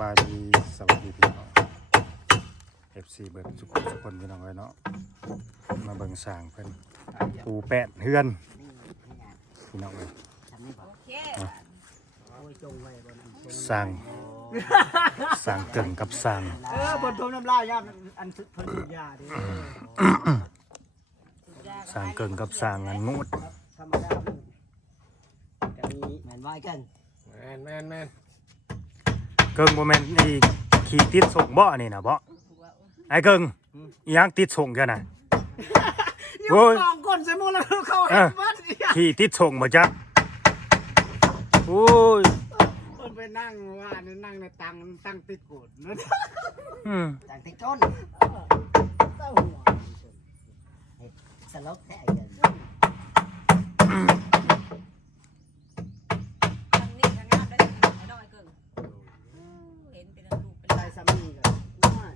บายดีสวัสดีพี่น้อง FC เบิดทุกคนทุกคนพี่น้องไว้เนาะมาเบิ่งสร้างเพิ่นปูแปดเฮือนพี่น้องเอ้ยโอเคสร้างสร้างเกิงกับสร้างเออบนทมน้ำลายยาอันสุดเพิ่นสูบยาดิสร้างเกิงกับสร้างอันงูดธรรมดามันก็มีแม่นไว้กันแมนแมนแมน เกิงบ่แม่นอีขี่ติดส่งบ่นี่น่ะบ่ไอ้เกิงอีหยังติดส่งกันน่ะโอ้ยสองคนใส่หมูแล้วเขาเอเห็อนวัดอีกขี่ติดส่งบ่จ๊ะโอ้ยคนไปนั่งว่านี่นั่งในตังตั้งติดกูดนั่นอืมจากที่ก้นเต้าหัวสลบแท้เกินทางนี้ทางงามได้ทางน้อยเกินเห็นเป็นลูกเป็น ใจ ลาย สามีกันน้อย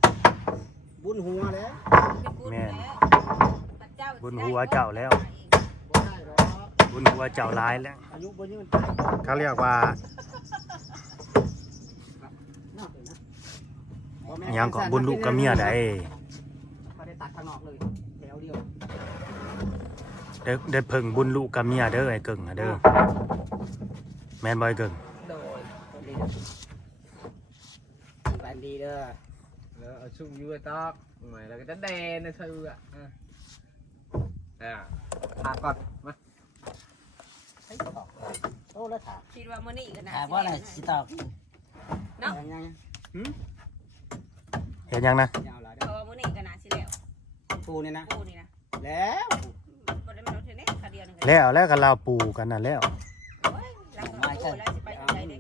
บุญ หัวแล้วเป็นบุญแล้วพระเจ้าบุญหัวเจ้าแล้ว บ่ได้หรอกบุญหัวเจ้าหลายแล้วอายุบ่ยืนเขาเรียกว่านอกเลยนะบ่อิแม่นหยังก็บุญลูกกับเมียได้บ่ได้ตัดข้างนอกเลยแถวเดียวได้ได้เพิ่งบุญลูกกับเมียเด้อไอ้เกิงอะเด้อแม่นบ่ไอ้เกิงโดยคนดีเด้อแฟนดีเด้อแล้วเอาชุ่มยูไอ้ตอก ใหม่แล้วก็จะแดนนะเธออะอะอะถามก่อนมาโอ้แล้วถามคิดว่ามื้อนี้ก็น่าถามว่าอะไรสิตอบเนาะยังยังเห็นยังนะยาวหลายเพเด้อราะว่ามื้อนี้ก็น่าสิแล้วปูนี่นะ ปูนี่นะแล้วบ่ได้มาเอาเท่านี้คาเดียวนึงแล้วแล้วก็เราปูกันน่ะแล้วโอ้ยแล้วก็ปูแล้วสิไปทางไหนเด้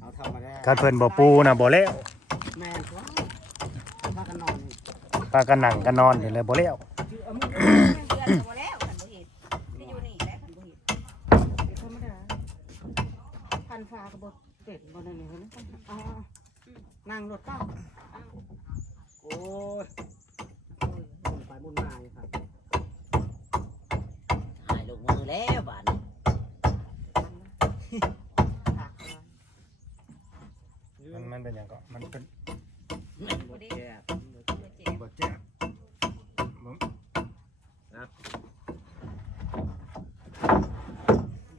เอาทำมาได้คันเพิ่นบ่ปูน่ะบ่แล้ว แม่นว่าพากันนอนนี่ พากันนั่งกันนอนนี่แหละบ่แล้วชื่อเอามือเดือนก็บ่แล้วคันบ่เห็นที่อยู่นี่แหละคันบ่เห็นธรรมดาพันฟ้ากับบเป็ดบนนั้นนี่เห็นไหมอ๋อนั่งรถเก้าโอ้ยบุญไปบุญมาเลยครับหายลูกมือแล้วบ้านนี้หักมันมันเป็นหยังก็มันเป็น บดแก่บ่เจ็บบ่แจ๊บมึง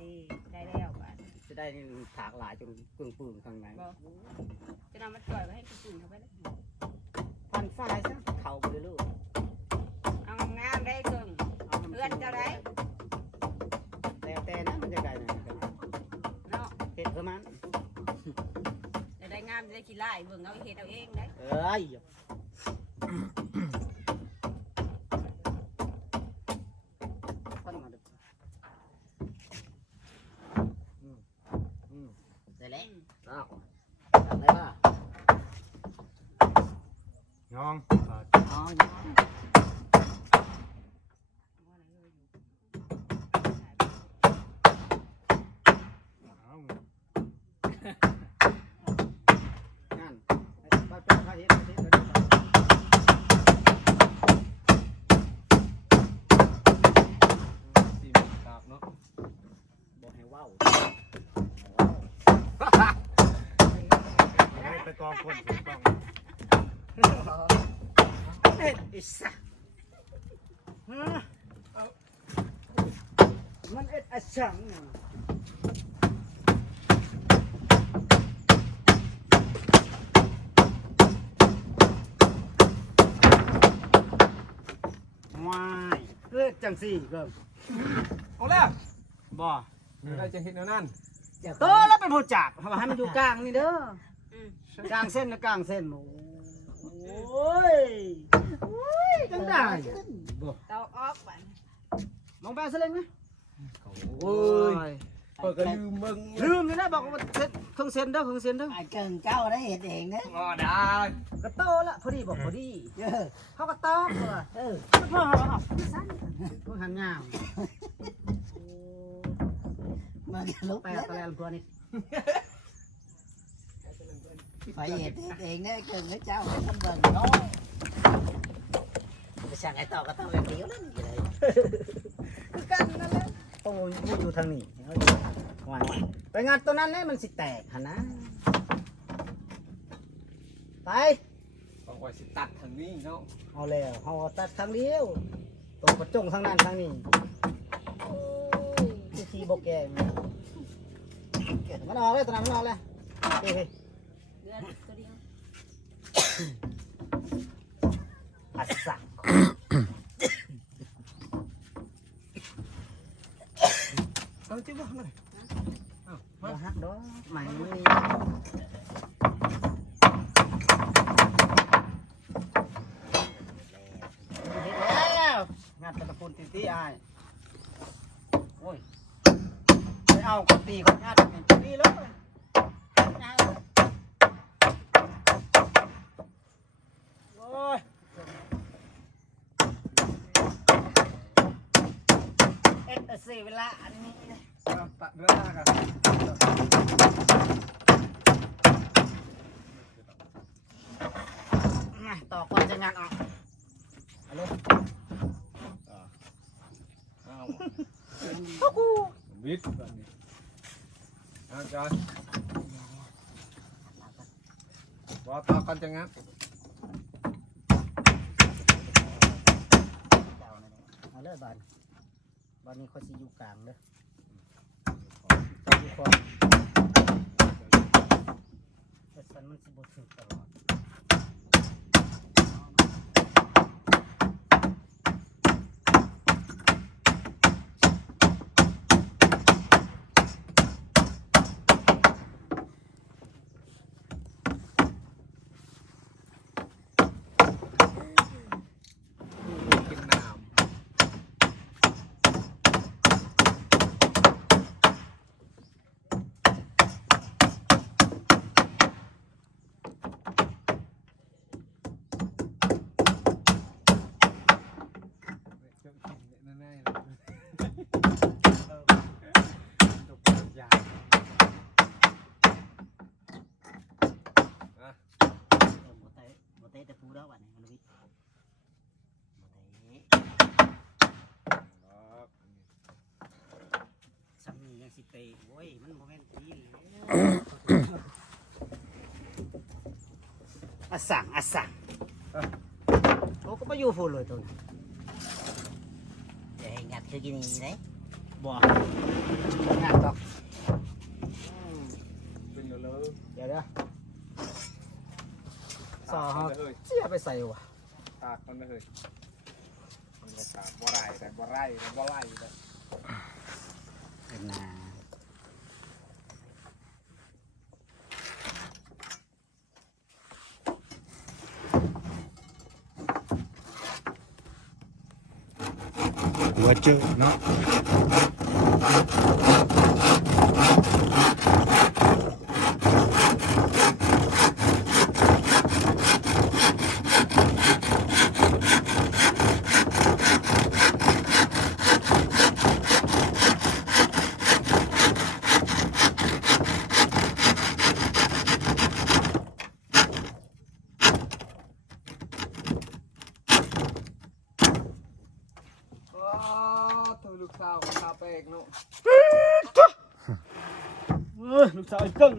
ดีได้แล้วบาดจะได้ถากหลายจนปึ้งปึ้งข้างในบ่จะนำมาจ่อยไว้ให้กินเข้าไปแล้วพันฟ้าซะเข่าไปเลยลูกเอางามได้เกิงเพื่อนเจ้าได้แต่แต่นะมันจะไกลหน่อยเนาะเห็ดเพื่อมันจะได้งามจะได้ขี้ไล่เบิ่งเอาเฮ็ดเอาเองได้เอ้ย mm. มันเอ็ดอัชังเนี่ยว้ายเอ็ดจังสี่เกิมเอาแล้วบ่ได้จะเห็นแนวนั้นโตแล้วเป็นผู้จับให้มันอยู่กลางนี่เด้ออืมกลางเส้นนะกลางเส้นโอ้ยโอ้ยจังได้บ่เตาออกบัดลองแปลซะเลยไหม โอ้ยเปิดก็ลืมมึงลืมเลยนะบอกว่าเส้นเครื่องเส้นเด้อเครื่องเส้นเด้อไอ้เกินเจ้าได้เห็นเองนะอ๋อได้ก็โตละพอดีบอกพอดีเออเขาก็ตอกเลยเออเพื่อเขาเอาสั้นเพื่อหันยาวมันก็ลุกแปลแล้วตะแลนตัวนี้ไปเห็นเองนะเกินกับเจ้าให้คนเบิ่ง เนาะไปสั่งไอ้ต่อก็ต้องแบบเดียวนั่นเลยกันนั่นแหละโอ้ยอยู่ทางนี้วางไว้ไปงัดตัวนั้นเนี่ยมันสิแตกหั่นนะ ไปต้องคอยสิตัดทางนี้เนาะเอาแล้วเอาตัดทางเดียวตัวกระจงทางนั้นทางนี้โอ้ยวิธีบอกแกมันแกะมันออกเลยตัวนั้นมันออกเลยเฮ้ยเฮ้ยเดือนตัวเดียวอัดสักเอ 买 วิทย์แบบนี้อาจอยบอกต่อกันจังงั้นเอาเลยบานบานนี้เขาสิอยู่กลางเด้อเจ้าอยู่ขวาแต่สันมันสิบ่ถึกตล Asang, asang. Ah. Oh, kung payo follow ito. Eh, ingat ka gini ini. Buah. Ngatok. Pinulog. Ya dah. Sa ha. Siya pa sayo wa. Tak kon na hoy. Ang ta bỏ lại, bỏ lại, cái Ganang. เจลเนาะ ตัวลูกสาวของข้าเป็กเนาะเอ้ยลูกสาวไอ้เกิ้ง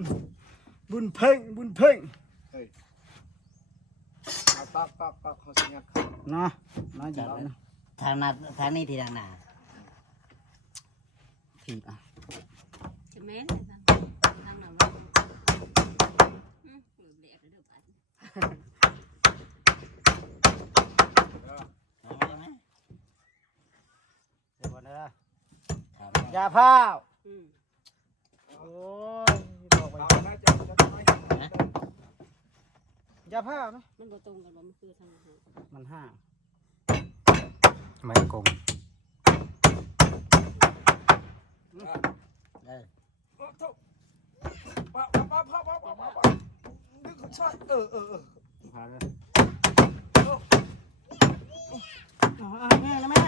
บุญเพ่งบุญเพ่งเอาตอกตอกตอกเขาสิงัดเนาะมาอยู่แล้วนะทางนั้นทางนี้ที่ทางหน้าถีบอะ จะแม่น ยาผ้าโอ้ยบอกไปยาผ้าไหมมันก็ตรงกันบ่มันคือทางหามันห้าไม้กลมเออป้าป้ป้ป้ป้าป้าป้าช็อตเออเออเออผ่านเลยแม่แล้วแม่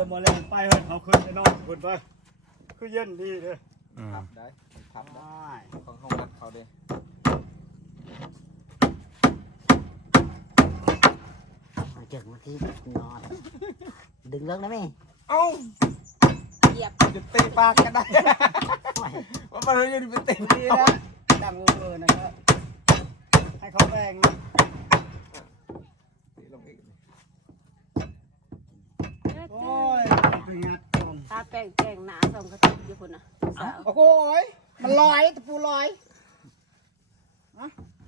เดี๋ยวมาเล่นไปเฮ้ยเขาขึ้นไปนอนขึ้นไปคือเย็นดีเลยอืมได้ทับได้ได้ของห้องนัดเขาเด้มาเจอมาที่นอน ดึงเลิกได้ไหมเอ้าเหยียบจะเตะปากกันได้ว่ามันยังไปเตะดีนะดังเออนะครับให้เขาแบ่งลงอีก โอ้ยคืองัดก่อน ตา แป้งแป้งหนาส่งกระติกอยู่คนน่ะสาวโอ้โหยมันลอยตะปูลอย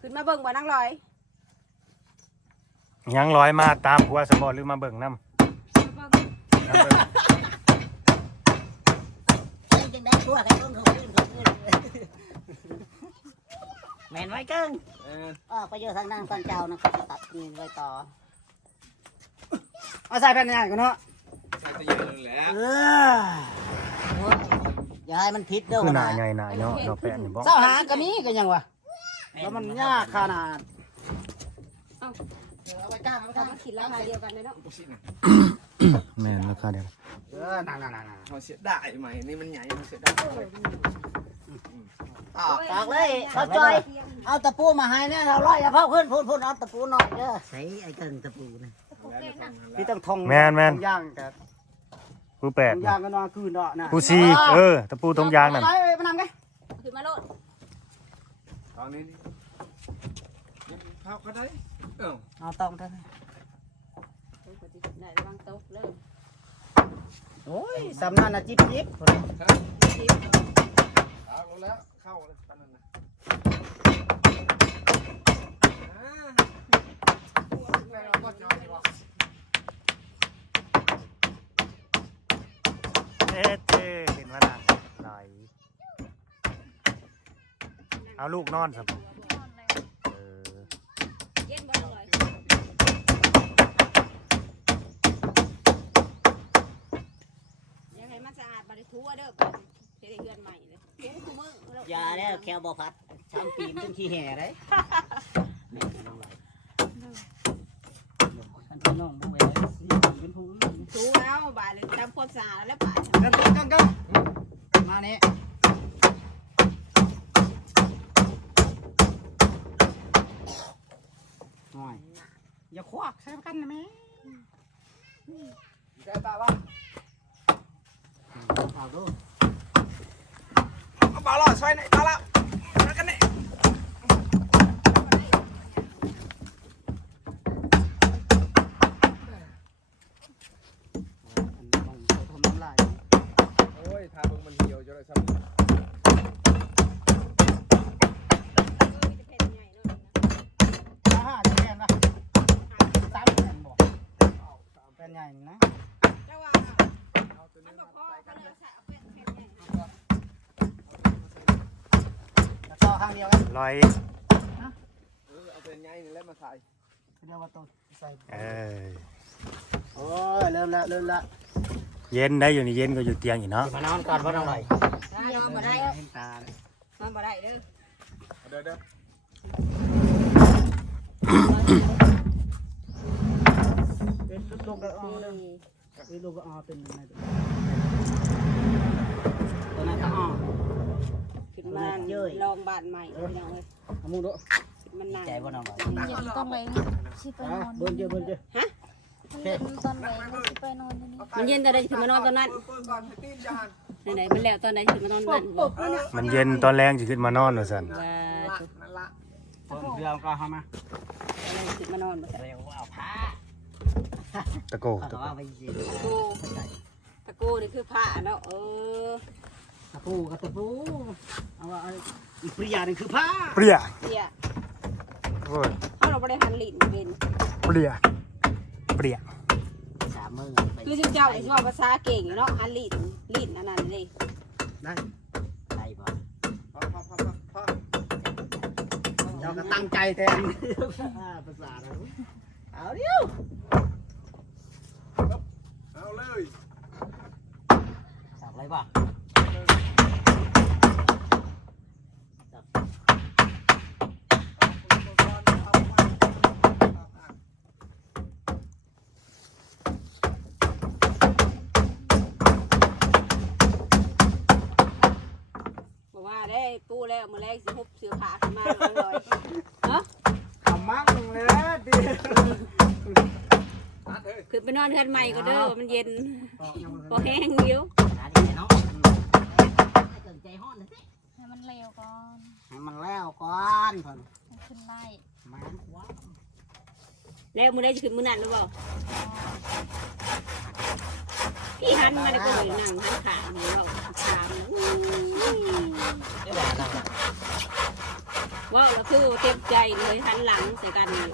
ขึ้นมาเบิ่งบ่นั่งลอยยังร้อยมาตามผัวสมบหรือมาเบิ่งน้ำน้ำเบิ่งจึงได้ตัวใครต้องเขาขึ้นเขาขึ้นแมนไว้เกิ้งเออออกไปเยอะทางนั่งก่อนเจ้านะเขาจะตัดเงินไว้ต่อเอาใส่แผ่นใหญ่กันเนาะ ใส่ตะเย็นเลยแหละเอออย่าให้มันพิษเด้อคือหนานะใหญ่หนาเนาะดอกแปะนี่บ่เจ้าหาก็มีกันยังวะแล้วมันยากขนาดเอาไว้ก้างเอาไว้เราก้างมาคิดราคาเดียวกันเลยเนาะแม่นราคาเดียวเออนั่นนั่นนั่นเขาเสียได้ไหมนี่มันใหญ่เขาเสียได้ตอกตอกเลยเขาจอยเอาตะปูมาให้เนี่ยเราลอยอย่าเผาขึ้นพูดพูดเอาตะปูหน่อยเด้อใส่ไอ้เกิ้งตะปูนะพี่ต้องทงแม่นแม่นทงย่างกับ ผู้แปดทงย่างกันนอนคืนเนาะนะผู้ซีเออตะปูตรงยางนั่น ไปไปมานำกันขึ้นมาโลดตอนนี้ข้าวก็ได้เออเอาตองได้ไหมเฮ้ยกว่าจะได้ระวังตกเริ่มโอ้ยสำนักนะจิ๊บจิ๊บทิปเอาลงแล้วเข้าเลยตอนนั้นนะเราก็จอยดีกว่า เอ๊ะเท่เห็นว่าน่ะไหลเอาลูกนอนสับเออเย็นบ่ลอยยังไงมันสะอาดบ่ได้ทั่วเด้อเฮ็ดให้เฮือนใหม่เลยเฮ็ดคู่มืออย่าเนี่ยแควบอพัดช้ำปีมเป็นขี้แห่ได้แม่น้องไหล อันพี่น้องบ่แหวนสิเป็นผู้อื่น ถูเอาบ่ายเลยทำความสะอาดแล้วป่ากันกันกันกันมานี่หน่อยอย่าควักใส่กันนะแม่แกตาบ้าเอาดูเอาบาลอดใส่ไหนตาละแล้วกันเนี่ย ต้องทำน้ำลาย โอ้ยทาเบิ่งมันเหี่ยวจนเลยซ้ำ อ่าฮะจะแผ่นปะสามแผ่นบอกแผ่นใหญ่นะ เอาตัวนี้ แล้วต่ อข้างเดียวกันร้อยเออเอาเป็นไงนี่แล้วมาใส่เดียวว่าต้นใส่เออโอ้ยเริ่มละเริ่มละเย็นได้อยู่นี่เย็นก็อยู่เตียงอีกเนาะมานอนก่อนพ่อน้องไหลยอมบ่ได้เห็นตาเลยนอนบ่ได้เด้อเดี๋ยวเดี๋ยวเป็นลูกกระออเลยเป็นลูกกระออเป็นยังไงตัวนั้นกระออ ขึ้นมาลองบ้านใหม่พี่น้องเอ้ยเอามูดูมันหนักใจพ่อน้องไหลเย็นตอนไหนสิไปนอนเบิ้ลเจอเบิ้ลเจอเย็นตอนไหนสิไปนอนที่นี่มันเย็นตอนใดถึงมานอนตอนนั้นเปิดก่อนให้ตีนจานไหนๆมันแล้วตอนใดถึงมานอนตอนนั้นบอกมันเย็นตอนแรงสิขึ้นมานอนว่าซั่นว่านั่นละต้นเดือนก็เข้ามาตอนใดถึงมานอนบ่เร็วเอาผ้าตะโกเขาตะโกเอาไปสิตะกูตะกูนี่คือผ้าเนาะเออ ตะปูกับตะปูเอาว่าอีกปริยาหนึ่งคือผ้าเปรี้ยเสียโอ้ยเขาเราบ่ได้หันลิ้นเป็นเปรี้ยเปรี้ยสามมือไปคือสิเจ้านี่ว่าภาษาเก่งอยู่เนาะหันลิ้นลิ้นอันนั้นเลยได้ไล่บ่พอพอพอพอเราก็ตั้งใจแทนภาษาเราเอาเดียวเอาเลยสับไรบ่ บอกว่าได้ปูแล้วมื้อแรกสิฮุบเสื้อผ้าขึ้นมาแล้วลอยเนาะขมั่งเลยนะดิตัดเฮ้ยขึ้นไปนอนเฮือนใหม่ก็เด้อมันเย็นบ่แห้งเดียว ใจห้อนนะสิให้มันเร็วก่อนให้มันแล้วก่อนเพิ่นมันขึ้นไล่มันขวาแล้วมื้อใดสิขึ้นมื้อนั้นหรือเปล่าพี่หันมาได้ก็เลยนั่งหันขานี่เว้าถามว้าวแล้วคือเต็มใจเลยหันหลังใส่กันนี่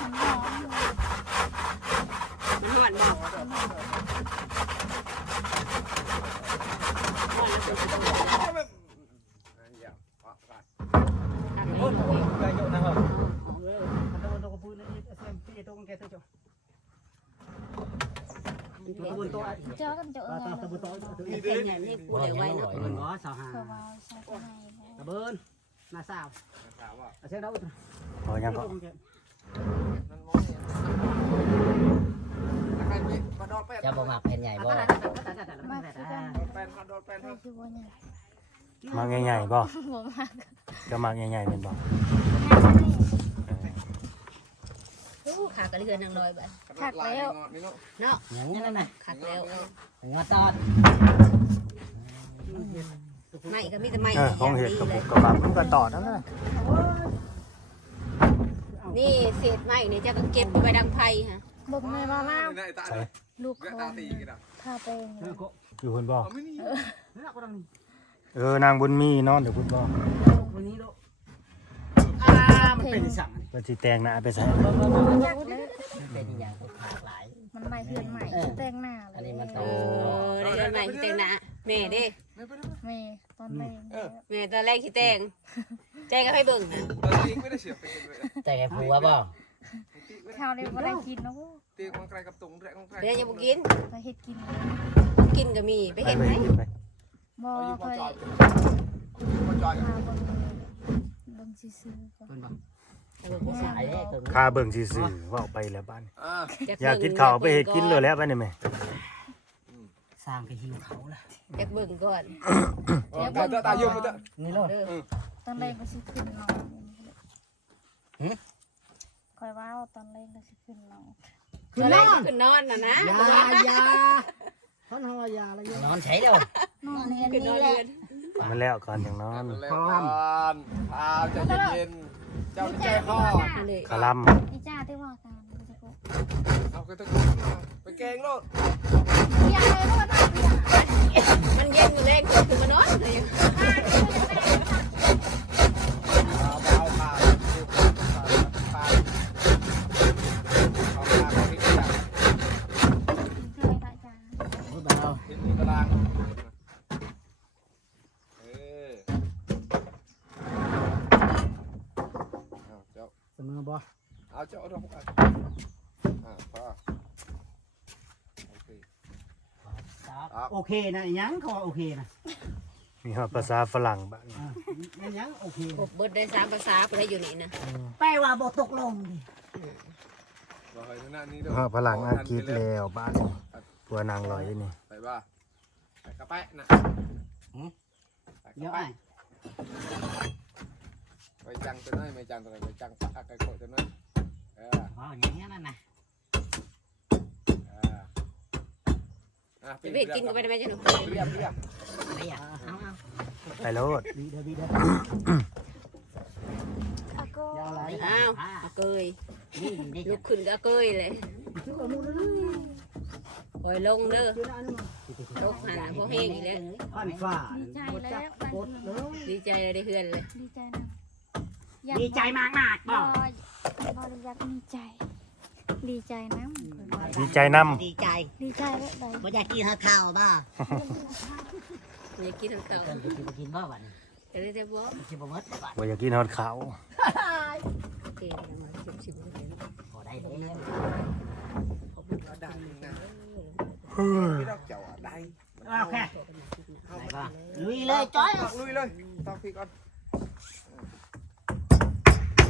มันหอมอยู่มันหอนบ่หอนแล้วเป็นสิต้องอย่าปะปะทำโอ้ให้โหได้เยอะนะเหรอเอออันนั้นตัวก ระปุกนี่เอ็มพีตัวมันแกตัวจ้ะตัวบนตัวเจอกันเป็นอย่างนี้กูได้ไว้เนาะบนหัวสาวหาเพื่อว่าใช้ข้างในแล้วตะเบินหน้าสาวถามว่าเสียดาวพอยังก็นั่นมองเนี่ยแล้วใครไปมาดอดแป้นจะบ่มักแผ่นใหญ่บ่มากคือกันดอดแป้นมาดอดแป้นใครเถอะคือว่าเนี่ยมาใหญ่ๆบ่บ่มากจะมาใหญ่ๆเป็นบ่โอ้ขากระเรือนนางลอยไปขักแล้วนี่เนาะเนาะอย่างนี้นั่นน่ะขักแล้วงอตอดไม่ก็มีแต่ไม่เออของเห็ดกับปุกกับบักมันก็ตอดนั่นแหละนี่เศษไม้เนี่ยจะก็เก็บไปดังไพ่ฮะบ่แม่มามานี่ไอ้ตาใช่ลูกก็เขาตาตีกันอะพาไป อยู่คุณบ่เอาไม่นี่เออนางบุญมีนอนเดี๋ยวคุณบ่วันนี้ลูกอ่ามันเป็นสั่งว่าสิแต่งหน้าไปใส่มันยักเลยเป็นอย่างผากหลาย มันใหม่เพื่อนใหม่แต่งหน้าเลยอันนี้มันโตโอ้ได้เงินใหม่ที่แต่งหน้าแม่เด้แม่ตอนแรกแม่ตอนแรกที่แต่งแต่งก็ให้เบิ่งนะตอนตีไม่ได้เสียบไปกันเลยแต่แกผัวบ่ ข้าวเลยบ่ได้กินนะกูตีของใครกับตุงแรกของใครเดี๋ยวยังบ่กินไปเฮ็ดกินกินก็มีไปเห็นไหมกินไปบ่ค่อยจอยพอจอยเบิ่งเบิ่งซื่อๆก่อนเป็นบ่สายเด้ถึงคาเบิ่งซื่อๆว้าไปแล้วบ้านอยากกินข้าวไปเฮ็ดกินเลยแล้วไปนี่แม่สร้างก็หิวเขาล่ะอยากเบิ่งก่อนตาตาตายุ่งเถอะนี่โลดเด้อตอนแรกก็สิขึ้นนอนหึ คอยว่าตอนแรกก็สิขึ้นนอนตอนแรกขึ้นนอนน่ะนะยายาท่านหัวยาอะไรเยอะนอนใช้แล้วนอนเรียนขึ้นนนี่อนแหละเรือนมันแล้วก่อนอย่างนอนแล้วก่อนพาใจเย็นๆเจ้าใจคออันนี้คาลัมไอ้จ้าที่ว่าการมันจะกูเอาไปตะกไปแกงโลดเปียกเลยเพราะว่าตาเปียกมันเย็นอยู่แรงขึ้นมานอนเลย เอาเอาผ่านผ่านเอาผ่านเอาพริกอย่าง เคยตาจ้า พูด เบาพริกมีตารางเออเอาเจ้าเสมอบ่เอาเจ้าเอาดอกอะอ่าพอโอเคโอเคนะยังเขาโอเคนะมีฮอดภาษาฝรั่งบ้านยังโอเคโอ้เบิดได้สามภาษาไปได้อยู่นี่นะแปลว่าบ่ตกลงดิรอให้หน้านี้ฮอดฝรั่งอังกฤษแล้วบ้านตัวนางลอยนี่ ไปบ้าไปกระแปะนะไปกเยระอะไอ้แปะไปจังตัวน้อยไม่จังตัวไหนไปจังปะไก่โคตัวน้อยเอออ๋ออย่างนี้นั่นน่ะเอออะจะไปกินก็ไปได้ไหมจ๊ะหนูเรียบเรียบไม่อยากเอาเอาไปโลดดีเด้อดีเด้ออากูยาวไรอ้าวอาเกยนี่นี่ลุกขึ้นก็อาเกยเลยชื่อว่ามูลนะ ปล่อยลงเด้อชื่ออันนี้ตกหันพอแห้งอีกแล้วอันฟ้าดีใจแล้วกดเลยดีใจเลยได้เฮือนเลยดีใจนะอยากดีใจมากมากบอบ่อยากดีใจ ดีใจนะดีใจนำดีใจดีใจแล้วได้บ่อยากกินข้าวบ้าอยากกินทั้งเก่าเกินไปกินกินบ่บัดนี้แต่ได้แต่บอกสิบ่หมดบัดบ่อยากกินฮอดขาวโอเคแล้วมาชิมชิมกันเลยพอได้เลยเขาพูดว่าได้นะ อเจ้าบ้าลุยเลยจ้อยลุยเลยตอกพี่ก่อน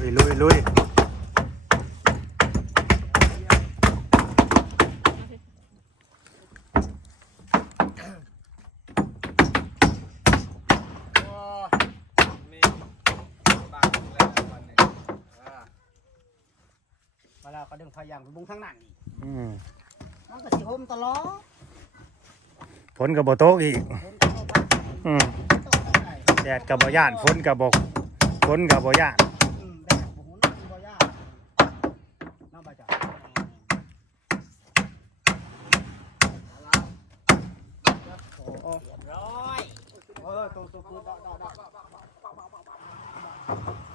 ลุยลุยลุยเวลาก็ดึงพยายามไปบุ้งข้างหน้านี่ มมันก็สิห่มตลอดฝนก็บ่ตกอีก ฝนก็บ่พักอืม ตกได้แดดก็บ่ย่านฝนก็บ่ฝนก็บ่ย่าน อืมแบกบุงนั่นบ่ยากน้องบ่จ้ะโอ้โอ้ เรียบร้อย เออตัวตัวคือดอกดอกดอก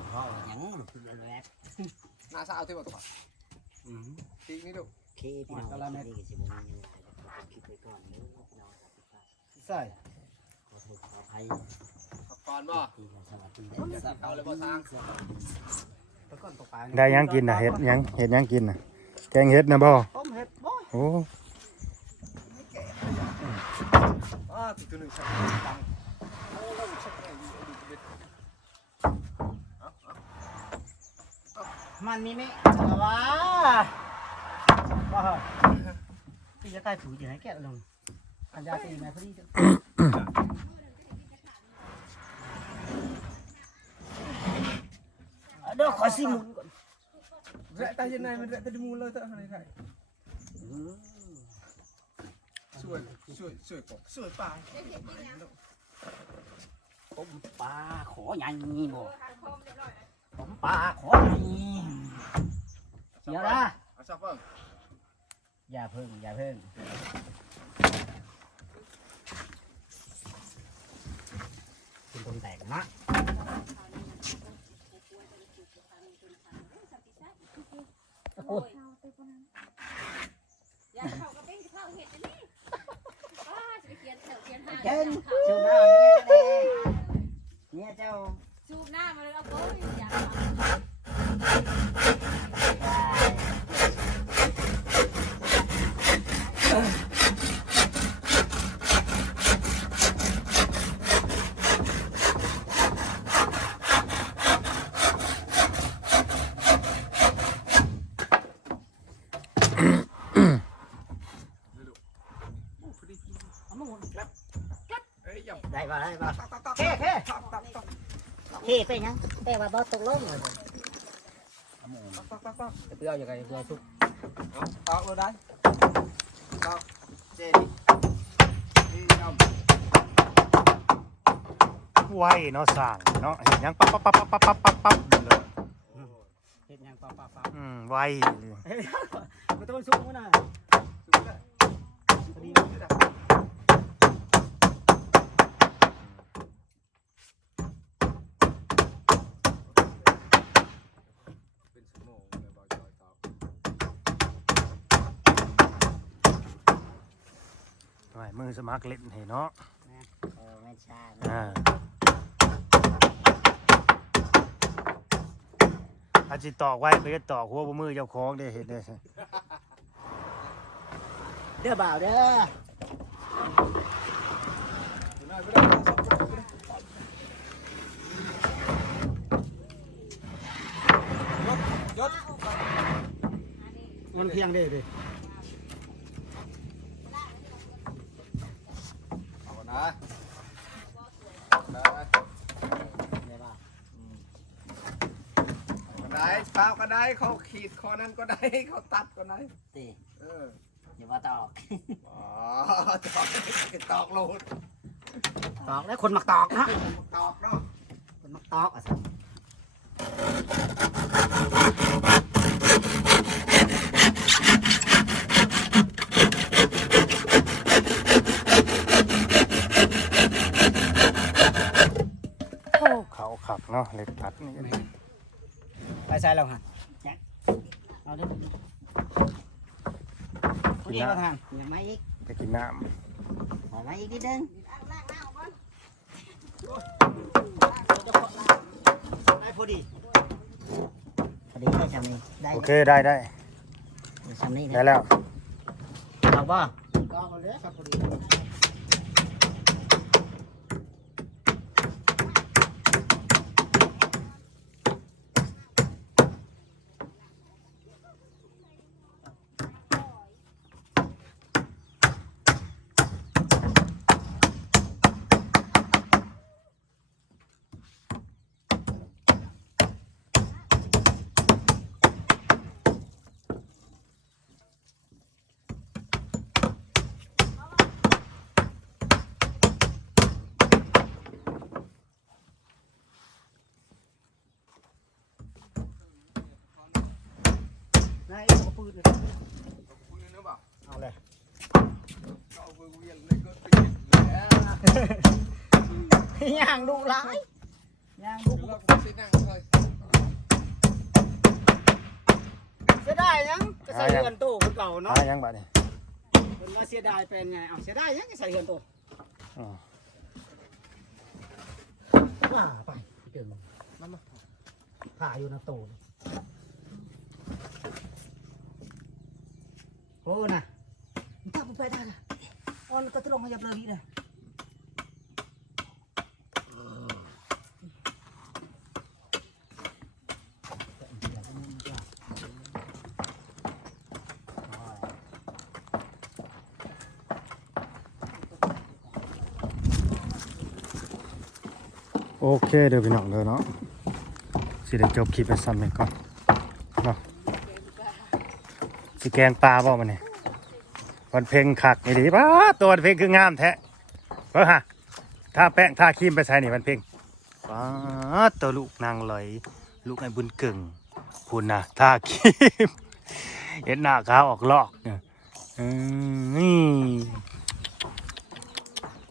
เพราะหยังคือแรก หน้าซาเอาที่บ่ถอด อืม ทีนี่ดู โพี่น้องนี่ก็สิบ่มีหยังหลายแล้วก็คลิปไปก่อนเด้อพี่น้องครับพี่ป้าใส่ขอโทษขออภัยขับก่อนบ่ที่สวัสดีเด้อเอาเลยบ่ทางตะก้อนตกปลาได้หยังกินน่ะเฮ็ดหยังเฮ็ดหยังกินน่ะ แกงเฮ็ดนะบ่ต้มเห็ดบ่โอ้อ่าติดตัวหนึ่งชักตังโอ้ยชักไงอยู่ดูเบ็ดมันมีไหมว่าว่า พี่จะใกล้ถูอยู่ไหนแกะลงอันยาตีไหมพอดีเดี๋ยวขอสิมุนก่อนแระตาเย็นในมันแระตาดมูลเลยเถอะอะไรไทยสวยสวยสวยปกสวยปลาผมปลาขอใหญ่บ่ผมปลาขอใหญ่เสียละเอาซับเพิ่ม อย่าเพิ่ง อย่าเพิ่งคุณต้นแตกนะโอ้ยอย่าเข้ากับเป็นเข้าเห็ดอันนี้ป้าจะไปเขียนแถวเขียนหางเก่งเขาชูหน้าเนี่ยก็ได้เนี่ยเจ้าชูบหน้ามาเลยเอาโก้ยอย่าทเได้ป่ะได้ป่ะตักตักตักเท่เท่ตักตักตักเท่ไปยังแต่ว่าบ่ตกลงเลยตักตักตักเปรี้ยวยังไงเปรี้ยวสุกเอาตักเลยได้ตักเจนี่ยำไวเนาะสร้างเนาะเฮ็ดหยังปั๊บปั๊บปั๊บปั๊บปั๊บปั๊บปั๊บนั่นเลยเห็ดยังปลาปลาปลาอืมไวเฮ้ยมันต้องสุกมั้งน่ะสุดเลยพอดี มือสมัครเล่นให้เนาะเออไม่ใช่อ่าอาจสิตอกไว้ไปตอกหัวบ่มือเจ้าของได้เฮ็ดได้เด้อบ่าวเด้อมันเพียงได้ดิ นนะได้ได้ป่ะก็ได้เปล่าก็ได้เขาขีดคอนั้นก็ได้เขาตัดก็ได้ตีเอออย่ามาตอกอ๋อตอกตอกโลดตอกแล้วคนมักตอกนะตอกเนาะคนมักตอกอะสิ เขาขักเนาะเล็กพัดนี่ไปใส่แล้วฮะเอาดิคนนี้ก็ทานยังไม่อีกไปกินน้ขอมาอีกนิดนึงได้พอดีพอดีได้ชำนี้ได้ำโอเคได้ได้ได้ชำนี้ได้นะแล้วเอาบ่ ก็เอาเลยครับพอดีาเนาะหายังบัดนี่เพิ่นว่าเสียดายเป็นไงเอาเสียดายยังก็ใส่เรือนตู้อ๋อว่าไปเดินมามามาผ่าอยู่ในตู้นี่โอ้น่ะมันจับมันไปได้น่ะอ๋อมันก็จะลงมาหยับเลยนี่เล เคเดี๋ยวพี่น้องเด้อเนาะสิได้จบคลิปไปซ้ำนี่ก่อนเนาะสิแกงปลาบ่มันนี่วันเพ็งคักนี่ดีป้าตัววันเพ็งคืองามแท้เฮ้อฮะถ้าแป้งทาครีมไปใส่นี่วันเพ็งป้าตัวลูกนางลอยลูกไอ้บุญเก่งพูนนะทาครีมเห็นหน้าขาวออกลอกเนี่ยอืมนี่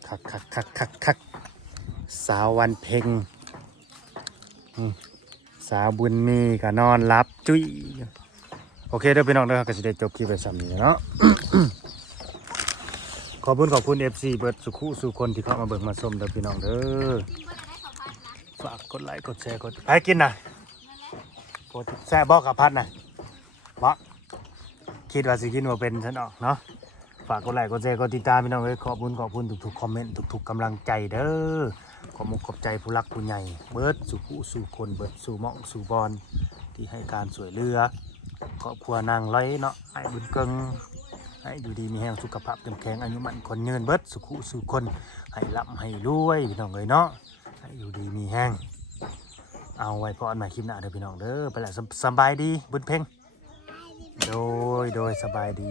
คักคักคักคักคัก สาววันเพ็งสาวบุญมีก็นอนรับจุ้ยโอเคเดี๋ยวพี่น้องเด้อก็จะได้จบคลิปไปซ้ำนี้เนาะขอบคุณขอบคุณ FC เบิร์ดสุขุสุคนที่เข้ามาเบิ่งมาชมเด้อพี่น้องเด้อฝากกดไลค์กดแชร์กดไปกินนะกดแซ่บอกกับพัดนะบอกคิดว่าสิกินว่าเป็นฉันออกเนาะฝากกดไลค์กดแชร์กดติดตามพี่น้องเอ้ยขอบคุณขอบคุณทุกๆคอมเมนต์ทุกๆกำลังใจเด้อ อบมุกขอบใจผู้รักผู้ใหญ่เบิดสู่ผู้สู่คนเบิดสู่มองสู่บอลที่ให้การสวยเรือครอบครัวนางร้เนาะไอ้บุญเกิงให้อยู่ดีมีแห่งสุขภาพเข้มแข็งอายุมันคนยืนเบิดสู่ผู้สู่คนให้ร่ำให้รวยพี่น้องเอ้ยเนาะให้อยู่ดีมีแห้งเอาไว้พออันใหม่คลิปหน้าเด้อพี่น้องเด้อไปแล้วสสบายดีบุญเพ่งโดยโดยสบายดี